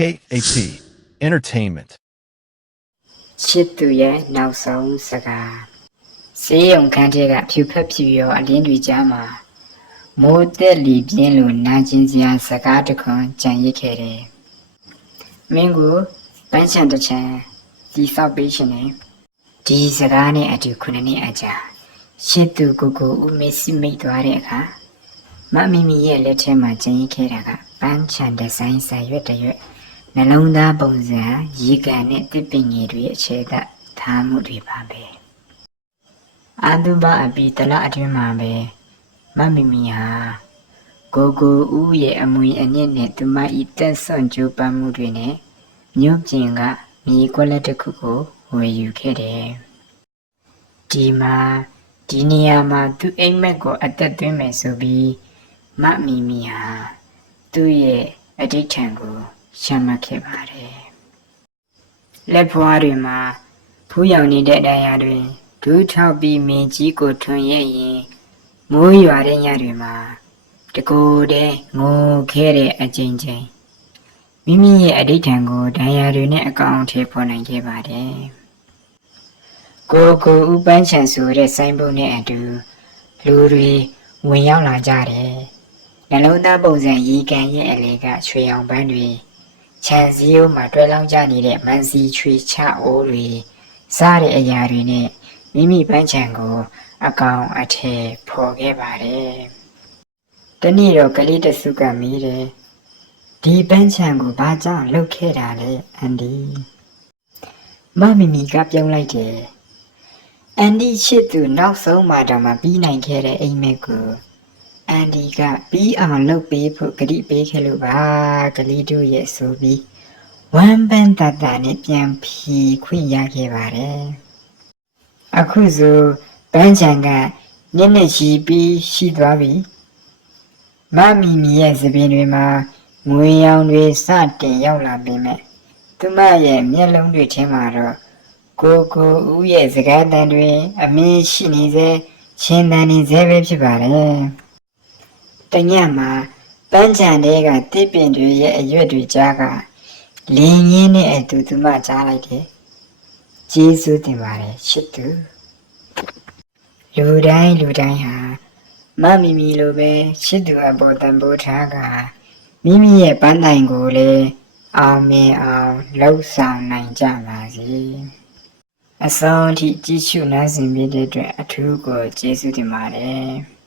KAP Entertainment ချစ်သူရဲ့နောက်ဆုံးစကားဆေးရုံခန်းထဲကဖြူဖက်ဖြူရောအလင်းတွေကြားမှာမိုးသက်လီပြင်းလိုနာကျင်စရာစကားတခွန်းကြံရစ်ခဲ့တယ်။မင်းကိုပန်းချံတစ်ချံဒီဆောက်ပေးရှင်နဲ့ဒီစကားနဲ့အတူ9နှစ်အကြာရှစ်သူကိုဦးမေစီမိတ်သွားတဲ့အခါမမီမီရဲ့လက်ထဲမှာကြံရစ်ခဲ့တာကပန်းချံဒီဇိုင်းဆန်ရွက်တရွက်နှလုံးသားပုံစံရေကန်နဲ့တစ်ပင်ငယ်တွေအခြေသက်ထားမှုတွေပါပဲအာသူဘအပီတလအတွင်းမှာပဲမမီမီဟာကိုဦးရဲ့အမွေအနှစ်နဲ့သူမဤတက်ဆွန့်ကြိုးပမ်းမှုတွေနဲ့မြို့ပြင်ကမြေကွက်လက်တစ်ခုကိုဝယ်ယူခဲ့တယ်ဒီနေရာမှာသူအိမ်မက်ကိုအသက်သွင်းမယ်ဆိုပြီးမမီမီဟာသူ့ရဲ့အဋ္ဌထံကိုရှမ်းမခဲ့ပါတယ်လက်ဖွားတွေမှာဖူးရောင်နေတဲ့တရားတွင်ဒူးထောက်ပြီးမင်းကြီးကိုထွန်ရဲ့ရင်မိုးရွာတဲ့ညတွေမှာတကိုယ်တည်းငိုခဲ့တဲ့အချိန်ချင်းမိမိရဲ့အဋ္ဌထံကိုတရားတွေနဲ့အကောင်အထည်ဖော်နိုင်ခဲ့ပါတယ်ကိုဥပန်းချန်ဆိုတဲ့ဆိုင်းဘုတ်နဲ့အတူလူတွေဝင်ရောက်လာကြတယ်နှလုံးသားပုံစံရေကန်ရဲ့အလေကရွှေအောင်ပန်းတွေခြံစည်းရိုးမှာတွဲလောင်းကြနေတဲ့မန်စီချွေချအိုးတွေစားတဲ့အရာတွေနဲ့မိမိပန်းချံကိုအကောင်အထည်ဖော်ခဲ့ပါတယ်။တနေ့တော့ကလေးတစုကမေးတယ်ဒီပန်းချံကိုဘာကြောင့်လှုပ်ခဲ့တာလဲအန်ဒီမမီမီကပြုံးလိုက်တယ်အန်ဒီချစ်သူနောက်ဆုံးမှတော့မပြီးနိုင်ခဲ့တဲ့အိမ်မက်ကိုအန်ဒီကပြီးအောင်လုပ်ပေးဖို့ကတိပေးခဲ့လို့ပါကလေးတို့ရဲ့ဆိုပြီးဝမ်းပန်းတတနဲ့ပြန်ဖြီခွင့်ရခဲ့ပါတယ်အခုဆိုပန်းချံကနှစ်ရှိပြီးရှိသွားပြီမမီမီရဲ့သပင်တွေမှာငွေရောင်တွေစတင်ရောက်လာပေမဲ့သူမရဲ့မျက်လုံးတွေထဲမှာတော့ကိုဦးရဲ့စကားသံတွေအမင်းရှိနေစေရှင်သန်နေစေပဲဖြစ်ပါတယ်တညမှာပန်းချံတွေကတစ်ပင်တွေရဲ့အရွက်တွေကြားကလင်းရင်းနဲ့အတူသူမကြားလိုက်တယ်ကျေးဇူးတင်ပါတယ်ချစ်သူလူတိုင်းဟာမမီမီလိုပဲချစ်သူအပေါ်တန်ဖိုးထားကမိမိရဲ့ပန်းတိုင်ကိုလည်းအောင်မြင်အောင်လှုပ်ဆောင်နိုင်ကြပါစေအဆုံးထိကြည့်ရှုနားဆင်ပေးတဲ့အတွက်အထူးကိုကျေးဇူးတင်ပါတယ်